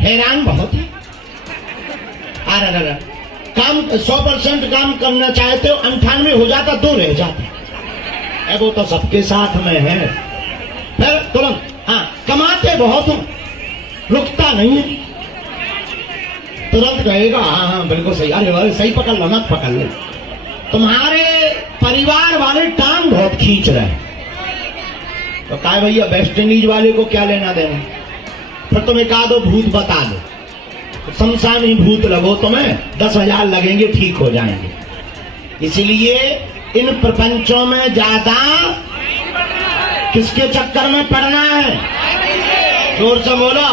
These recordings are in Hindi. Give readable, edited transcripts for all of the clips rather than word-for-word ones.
हैरान बहुत है। अरे काम 100% काम करना चाहते हो, 98 हो जाता, 2 रह जाते। वो तो सबके साथ में है। फिर तुरंत हाँ, कमाते बहुत हो, रुकता नहीं है, तुरंत कहेगा हाँ बिल्कुल सही। अरे सही पकड़ लो, मत पकड़ लो। तुम्हारे परिवार वाले टांग बहुत खींच रहे हैं, तो कहा भैया वेस्ट इंडीज वाले को क्या लेना देना। फिर तुम एक आधो भूत बता दो, शमशानी भूत लगो, तुम्हें 10,000 लगेंगे, ठीक हो जाएंगे। इसलिए इन प्रपंचों में ज्यादा किसके चक्कर में पड़ना है? जोर से बोलो,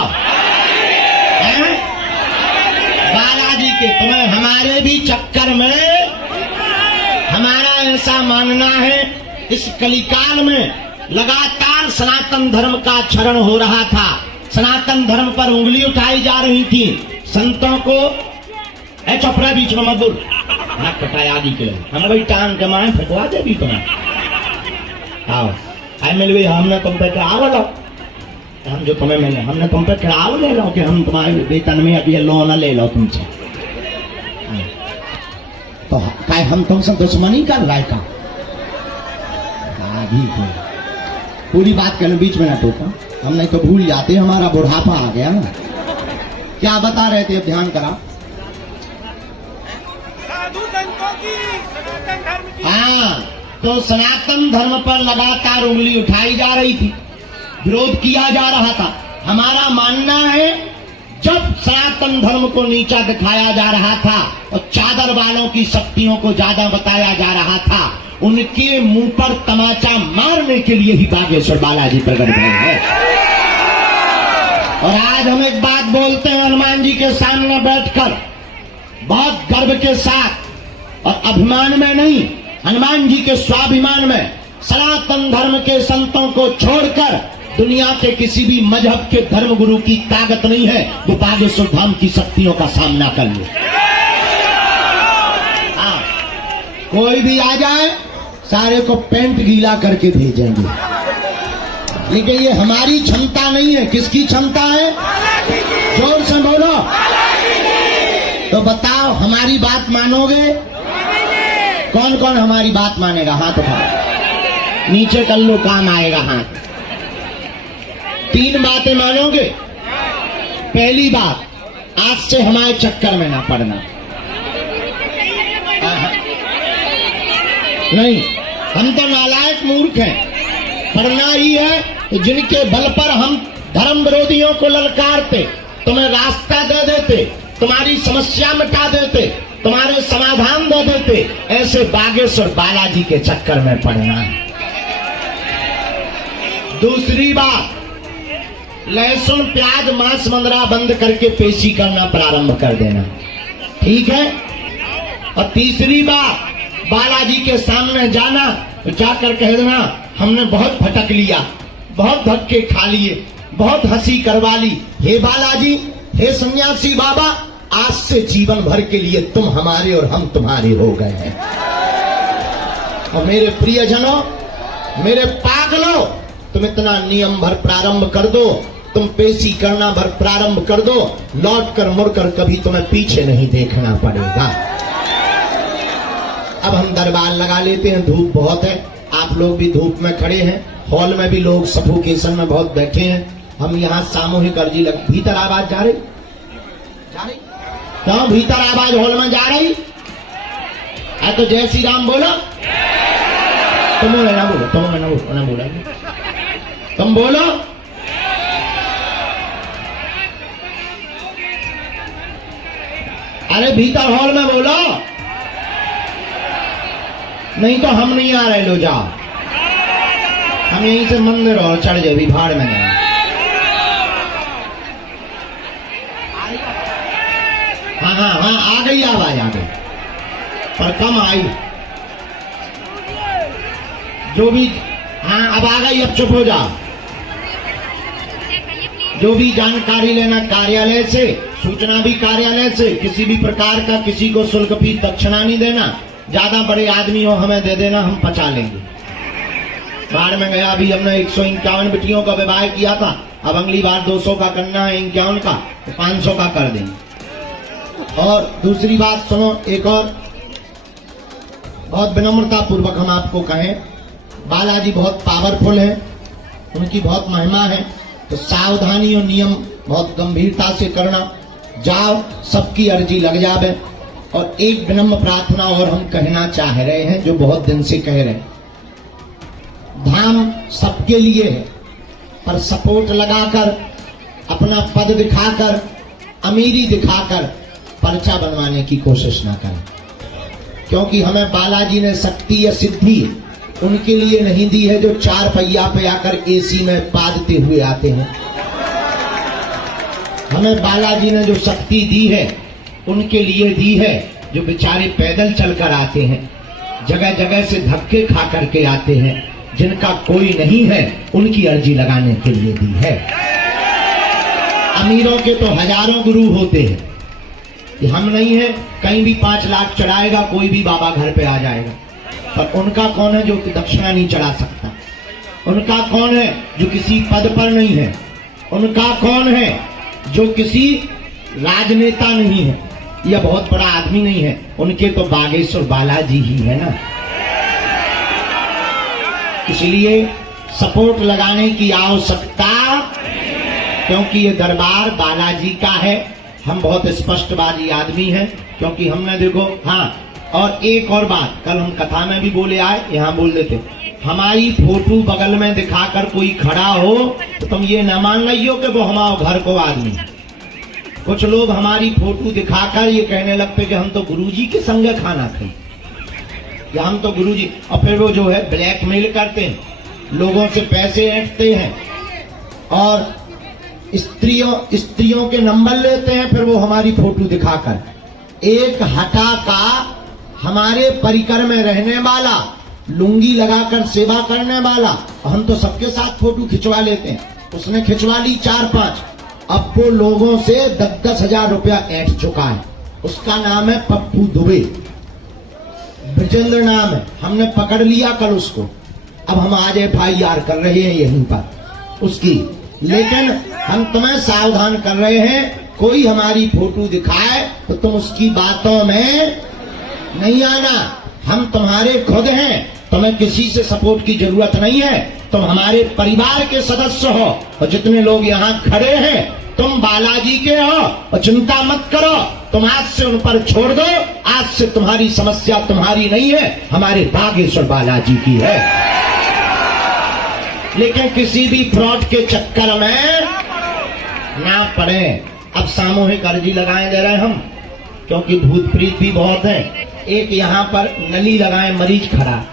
बालाजी के। तुम्हें हमारे भी चक्कर में, हमारा ऐसा मानना है, इस कलिकाल में लगातार सनातन धर्म का क्षरण हो रहा था, सनातन धर्म पर उंगली उठाई जा रही थी। संतों को चपड़ा बीच में मत बोल, हाथ कटाया आदि के हम भाई टांग के माए फटवा दे भी तुम्हें। आओ आई मिल गई, हमने तुम पे चढ़ाव लो, हम जो तुम्हें मिले हमने तुम पे चढ़ाव ले लो कि हम तुम्हारे वेतन में अभी लोन ले लो तुमसे। तो काय हम तुमसे दुश्मनी कर रहा है का? पूरी बात कहने बीच में ना टोका, हम नहीं तो भूल जाते, हमारा बुढ़ापा आ गया ना। क्या बता रहे थे, अब ध्यान करा। साधु संतों की सनातन धर्म की, हाँ, तो सनातन धर्म पर लगातार उंगली उठाई जा रही थी, विरोध किया जा रहा था। हमारा मानना है जब सनातन धर्म को नीचा दिखाया जा रहा था और चादर वालों की शक्तियों को ज्यादा बताया जा रहा था, उनके मुंह पर तमाचा मारने के लिए ही बागेश्वर बालाजी प्रकट भए हैं। और आज हम एक बात बोलते हैं हनुमान जी के सामने बैठकर, बहुत गर्व के साथ और अभिमान में नहीं, हनुमान जी के स्वाभिमान में, सनातन धर्म के संतों को छोड़कर दुनिया के किसी भी मजहब के धर्म गुरु की ताकत नहीं है वो बागेश्वर धाम की शक्तियों का सामना कर ले। हाँ, कोई भी आ जाए सारे को पेंट गीला करके भेजेंगे, लेकिन ये हमारी क्षमता नहीं है। किसकी क्षमता है? जोर से बोलो। तो बताओ हमारी बात मानोगे? कौन कौन हमारी बात मानेगा? हाथ उठाओ, नीचे कर लो, काम आएगा हाथ। 3 बातें मानोगे। पहली बात, आज से हमारे चक्कर में ना पड़ना। नहीं, हम तो नालायक मूर्ख हैं। पढ़ना ही है तो जिनके बल पर हम धर्म विरोधियों को ललकारते, तुम्हें रास्ता दे देते, तुम्हारी समस्या मिटा देते, तुम्हारे समाधान दे देते, ऐसे बागेश्वर बालाजी के चक्कर में पड़ना है। दूसरी बात, लहसुन प्याज मांस मंगरा बंद करके पेशी करना प्रारंभ कर देना, ठीक है? और तीसरी बात, बालाजी के सामने जाना तो जाकर कह देना हमने बहुत भटक लिया, बहुत धक्के खा लिए, बहुत हंसी करवा ली, हे बालाजी, हे सन्यासी बाबा, आज से जीवन भर के लिए तुम हमारे और हम तुम्हारे हो गए हैं। और मेरे प्रियजनों, मेरे पागलों, तुम इतना नियम भर प्रारंभ कर दो, तुम पेशी करना भर प्रारंभ कर दो, लौट कर मुड़कर कभी तुम्हें पीछे नहीं देखना पड़ेगा। अब हम दरबार लगा लेते हैं, धूप बहुत है, आप लोग भी धूप में खड़े हैं, हॉल में भी लोग सफोकेशन में बहुत बैठे हैं। हम यहाँ सामूहिक अर्जी लग, भीतर आवाज जा रही? क्यों भीतर आवाज हॉल में जा रही है? तो जय श्री राम बोलो। तुम ना बोलो, तुम ना बोलो, ना बोला तुम बोलो। अरे भीतर हॉल में बोलो, नहीं तो हम नहीं आ रहे, लो जाओ, हम यहीं से मंदिर और चढ़ जाए, भाड़ में नहीं। हाँ हाँ हाँ, आ गई आवाज, आ गई, पर कम आई। जो भी, हाँ अब आ गई, अब चुप हो जाओ। जो भी जानकारी लेना कार्यालय से, सूचना भी कार्यालय से, किसी भी प्रकार का किसी को शुल्क फीस दक्षिणा नहीं देना। ज्यादा बड़े आदमी हो हमें दे देना, हम पचा लेंगे। बाढ़ में गया, अभी हमने 151 बेटियों का विवाह किया था, अब अगली बार 200 का करना है 51 का तो 500 का कर देंगे। और दूसरी बात सुनो, एक और बहुत विनम्रता पूर्वक हम आपको कहें, बालाजी बहुत पावरफुल है, उनकी बहुत महिमा है, तो सावधानी और नियम बहुत गंभीरता से करना। जाओ, सबकी अर्जी लग जावे। और एक विनम्र प्रार्थना और हम कहना चाह रहे हैं, जो बहुत दिन से कह रहे हैं, धाम सबके लिए है, पर सपोर्ट लगाकर, अपना पद दिखाकर, अमीरी दिखाकर पर्चा बनवाने की कोशिश ना करें, क्योंकि हमें बालाजी ने शक्ति या सिद्धि उनके लिए नहीं दी है जो 4 पहिया पे आकर एसी में पादते हुए आते हैं। हमें बालाजी ने जो शक्ति दी है उनके लिए दी है जो बेचारे पैदल चलकर आते हैं, जगह जगह से धक्के खा करके आते हैं, जिनका कोई नहीं है उनकी अर्जी लगाने के लिए दी है। अमीरों के तो हजारों गुरु होते हैं, ये हम नहीं है, कहीं भी 5 लाख चढ़ाएगा कोई भी बाबा घर पे आ जाएगा, पर उनका कौन है जो दक्षिणा नहीं चढ़ा सकता? उनका कौन है जो किसी पद पर नहीं है? उनका कौन है जो किसी राजनेता नहीं है या बहुत बड़ा आदमी नहीं है? उनके तो बागेश्वर बालाजी ही है ना। इसलिए सपोर्ट लगाने की आवश्यकता, क्योंकि ये दरबार बालाजी का है। हम बहुत स्पष्टवादी आदमी हैं, क्योंकि हमने देखो, हाँ, और एक और बात, कल हम कथा में भी बोले आए, यहाँ बोल देते, हमारी फोटो बगल में दिखाकर कोई खड़ा हो तो तुम ये न मान लियो कि वो हमारे घर को आदमी। कुछ लोग हमारी फोटो दिखाकर ये कहने लगते कि हम तो गुरुजी के संग खाना खाई, या हम तो गुरुजी, और फिर वो जो है ब्लैकमेल करते हैं, लोगों से पैसे ऐंठते हैं और स्त्रियों के नंबर लेते हैं, फिर वो हमारी फोटो दिखाकर। एक हटा का हमारे परिकर में रहने वाला, लुंगी लगाकर सेवा करने वाला, हम तो सबके साथ फोटो खिंचवा लेते हैं, उसने खिंचवा ली 4-5, अब वो लोगों से 10-10 हजार रुपया ऐंठ चुका है। उसका नाम है पप्पू दुबे, ब्रजेंद्र नाम है, हमने पकड़ लिया कल उसको, अब हम आज FIR कर रहे हैं यहीं पर उसकी। लेकिन हम तुम्हें सावधान कर रहे हैं, कोई हमारी फोटो दिखाए तो तुम उसकी बातों में नहीं आना। हम तुम्हारे खुद हैं, तुम्हें किसी से सपोर्ट की जरूरत नहीं है, तुम हमारे परिवार के सदस्य हो, और जितने लोग यहाँ खड़े हैं तुम बालाजी के हो, और चिंता मत करो, तुम आज से उन पर छोड़ दो। आज से तुम्हारी समस्या तुम्हारी नहीं है, हमारे बागेश्वर बालाजी की है। लेकिन किसी भी फ्रॉड के चक्कर में ना पड़े। अब सामूहिक अर्जी लगाए दे रहे हम, क्योंकि भूत प्रीत भी बहुत है। एक यहाँ पर नली लगाए, मरीज खड़ा,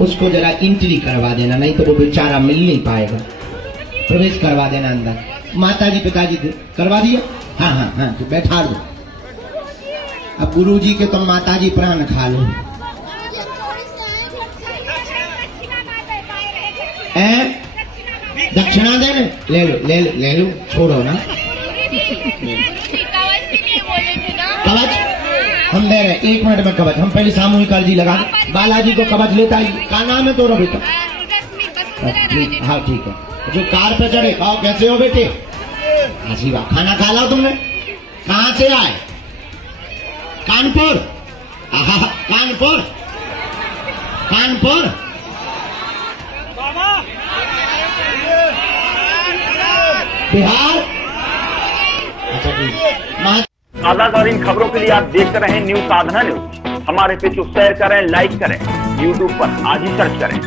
उसको जरा एंट्री करवा देना, नहीं तो वो बेचारा मिल नहीं पाएगा, प्रवेश करवा देना अंदर। माताजी पिताजी करवा दिया, हाँ हाँ हाँ, तो बैठा दो। अब गुरुजी के तुम माताजी प्राण खा लो, दक्षिणा देने ले लो, ले लो, ले लो, छोड़ो ना। कवच हम दे रहे, 1 मिनट में कवच। हम पहले सामूहिक अर्जी लगा, बालाजी को कवच लेता है। का नाम है तोरा बेटा? हाँ ठीक है। जो कार पे चढ़े, कहो कैसे हो बेटे? आशीर्वाद। खाना खा लो तुमने? कहाँ से आए? कानपुर। कानपुर, कानपुर। बिहार। अच्छा ठीक। आजाद और इन खबरों के लिए आप देखते रहें न्यूज साधना न्यूज। हमारे पेज को शेयर करें, लाइक करें, यूट्यूब पर आज ही सर्च करें।